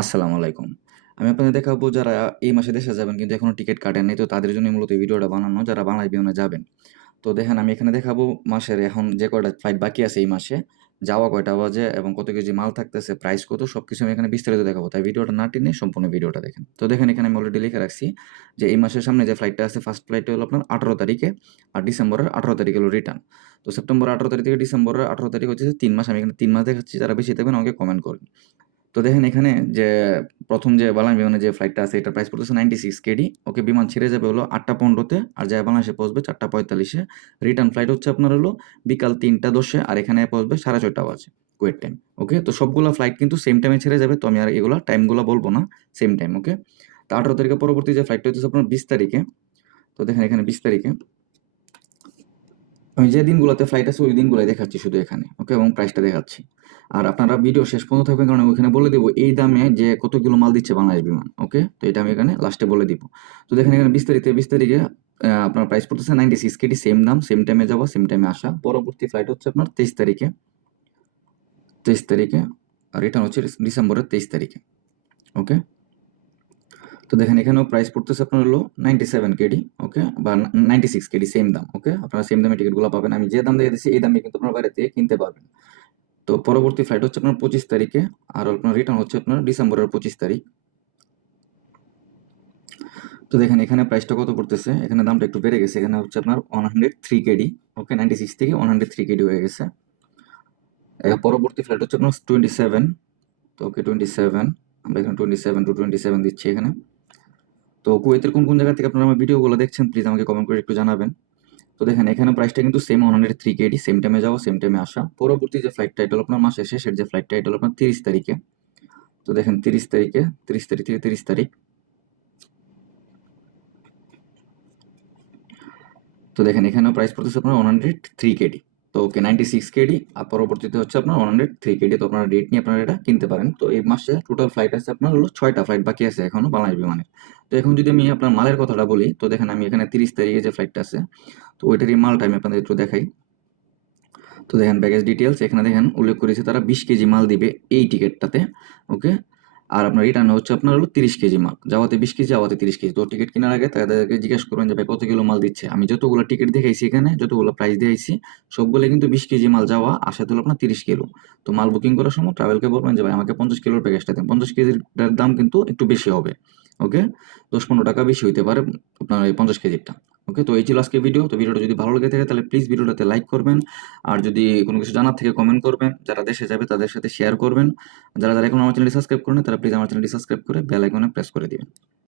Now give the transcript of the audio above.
আসসালামু আলাইকুম। আমি আপনাদের দেখাবো যারা এই মাসে দেশে যাবেন কিন্তু এখনও টিকিট কাটেন নাই তো তাদের জন্যই মূলত এই ভিডিওটা বানানো যারা বাংলাদেশ বিমানে যাবেন। তো দেখেন আমি এখানে দেখাবো মাসের এখন যে কয়টা ফ্লাইট বাকি আছে এই মাসে, যাওয়া কয়টা বাজে এবং কত কেজি মাল থাকতেছে, প্রাইস কত সব কিছু আমি এখানে বিস্তারিত দেখাবো। তাই ভিডিওটা না টেনে সম্পূর্ণ ভিডিওটা দেখেন। তো দেখেন এখানে আমি অলরেডি লিখে রাখছি যে এই মাসের সামনে যে ফ্লাইটটা আছে ফার্স্ট ফ্লাইটটা হলো আপনার 18 তারিখে আর ডিসেম্বরের 18 তারিখে হলো রিটার্ন। তো সেপ্টেম্বর 18 তারিখ থেকে ডিসেম্বরের 18 তারিখ হচ্ছে তিন মাস আমি এখানে তিন মাস দেখাচ্ছি। যারা বেশি দেখবেন আমাকে কমেন্ট করবেন। তো দেখেন এখানে যে প্রথম যে বাংলাদেশ বিমানের যে ফ্লাইটটা আছে, এটার প্রাইস পড়তেছে 96 কেডি। ওকে, বিমান ছেড়ে যাবে হলো ৮টা ১৫ তে আর যায়া বাংলাদেশে পৌঁছবে চারটা পঁয়তাল্লিশে রিটার্ন ফ্লাইট হচ্ছে আপনার হলো বিকাল তিনটা দশে আর এখানে পৌঁছবে ৪:৩০ বাজে কুয়েত টাইম। ওকে? তো সবগুলা ফ্লাইট কিন্তু সেম টাইমে ছেড়ে যাবে। তো আমি আর এগুলা টাইমগুলো বলব না। Same time. ওকে? তো ১৮ তারিখের পরবর্তী যে ফ্লাইটটা হচ্ছে আপনার ২০ তারিখে। তো দেখেন এখানে ২০ তারিখে, আমি যে দিনগুলোতে ফ্লাইট আছে ওই দিনগুলাই দেখাচ্ছি শুধু এখানে। ওকে? এবং প্রাইসটা দেখাচ্ছি। আর আপনারা ভিডিও শেষ পর্যন্ত থাকবেন কারণ ওখানে বলে দেব এই দামে যে কত কিলো মাল দিচ্ছে বাংলাদেশ বিমান। ওকে? তো এটা আমি এখানে লাস্টে বলে দিব। তো দেখেন এখানে ২০ তারিখ ২০ তারিখে আপনার প্রাইস পড়তেছে 96 কেডি সেম দাম, সেম টাইমে যাওয়া, সেম টাইমে আসা। পরবর্তী ফ্লাইট হচ্ছে আপনার ২৩ তারিখে। ২৩ তারিখে আর রিটার্ন হচ্ছে ডিসেম্বরের ২৩ তারিখে। ওকে? তো দেখেন এখানেও প্রাইস পড়তেছে আপনার হলো 97 কেডি। ওকে? বা না 96 কেডি সেম দাম। ওকে? আপনারা সেম দামে টিকেটগুলা পাবেন। আমি যে দাম দিয়ে দিচ্ছি এই দামে কিন্তু আপনারা বাইরে থেকে কিনতে পারবেন। তো পরবর্তী ফ্লাইট হচ্ছে আপনার ২৫ তারিখে আর আপনার রিটার্ন হচ্ছে আপনার ডিসেম্বরের ২৫ তারিখ। তো দেখেন এখানে প্রাইসটা কত পড়তেছে? এখানে দামটা একটু বেড়ে গেছে। এখানে হচ্ছে আপনার 103 কেডি। ওকে? 96 থেকে 103 কেডি হয়ে গেছে। পরবর্তী ফ্লাইট হচ্ছে আপনার 27 তো ওকে 27 আমরা এখানে 27 টু 27 দিচ্ছি এখানে। তো কুয়েতের কোন, কোন জায়গা থেকে আপনারা আমার ভিডিওগুলো দেখছেন প্লিজ আমাকে কমেন্ট করে একটু জানাবেন। তো দেখেন এখানে প্রাইসটা কিন্তু সেম 103 কেডি সেম টাইমে যাওয়া, সেম টাইমে আসা। পরবর্তী যে ফ্লাইট হলো আপনার মাসে শেষের যে ফ্লাইট হলো আপনার 30 তারিখে। তো দেখেন 30 তারিখে 30 তারিখ থেকে 30 তারিখ। তো দেখেন এখানেও প্রাইস পড়তেছে আপনার 103 কেডি। তো ওকে 96 কেডি আর পরবর্তীতে হচ্ছে আপনার 103 কেডি। তো আপনারা ডেট নিয়ে আপনারা এটা কিনতে পারেন। তো এই মাসে টোটাল ফ্লাইট আছে আপনার হলো ছয়টা ফ্লাইট বাকি আছে এখনও বাংলাদেশ বিমানের। তো এখন যদি আমি আপনার মালের কথাটা বলি তো দেখেন আমি এখানে 30 তারিখে যে ফ্লাইটটা আছে তো ওইটারই মালটা আমি আপনাদের একটু দেখাই। তো দেখেন ব্যাগেজ ডিটেলস এখানে দেখেন উল্লেখ করেছে তারা ২০ কেজি মাল দিবে এই টিকিটটাতে ওকে? আর আপনার রিটার্ন হচ্ছে আপনার হলো 30 কেজি মাল। যাওয়াতে ২০ কেজি, যাওয়াতে তিরিশ কেজি। তো টিকিট কেনার আগে তাদেরকে জিজ্ঞেস করবেন যে ভাই কত কিলো মাল দিচ্ছে? আমি যতগুলো টিকিট দেখাইছি এখানে, যতগুলো প্রাইস দেখাইছি সবগুলো কিন্তু ২০ কেজি মাল যাওয়া, আসাতে হলো আপনার 30 কিলো। তো মাল বুকিং করার সময় ট্রাভেলকে বলবেন যে ভাই আমাকে 50 কিলোর প্যাকেজটা দেন। 50 কেজিটার দাম কিন্তু একটু বেশি হবে। ওকে? দশ পনেরো টাকা বেশি হইতে পারে আপনার এই 50 কেজিরটা। ওকে? তো এই ছিল আজকে ভিডিও। তো ভিডিওটা যদি ভালো লেগে থাকে তাহলে প্লিজ ভিডিওটাতে লাইক করবেন। আর যদি কোনো কিছু জানার থেকে কমেন্ট করবেন। যারা দেশে যাবে তাদের সাথে শেয়ার করবেন। যারা, যারা এখন আমার চ্যানেলটি সাবস্ক্রাইব করেন তারা প্লিজ আমার চ্যানেলটি সাবস্ক্রাইব করে বেল আইকনে প্রেস করে দিবেন।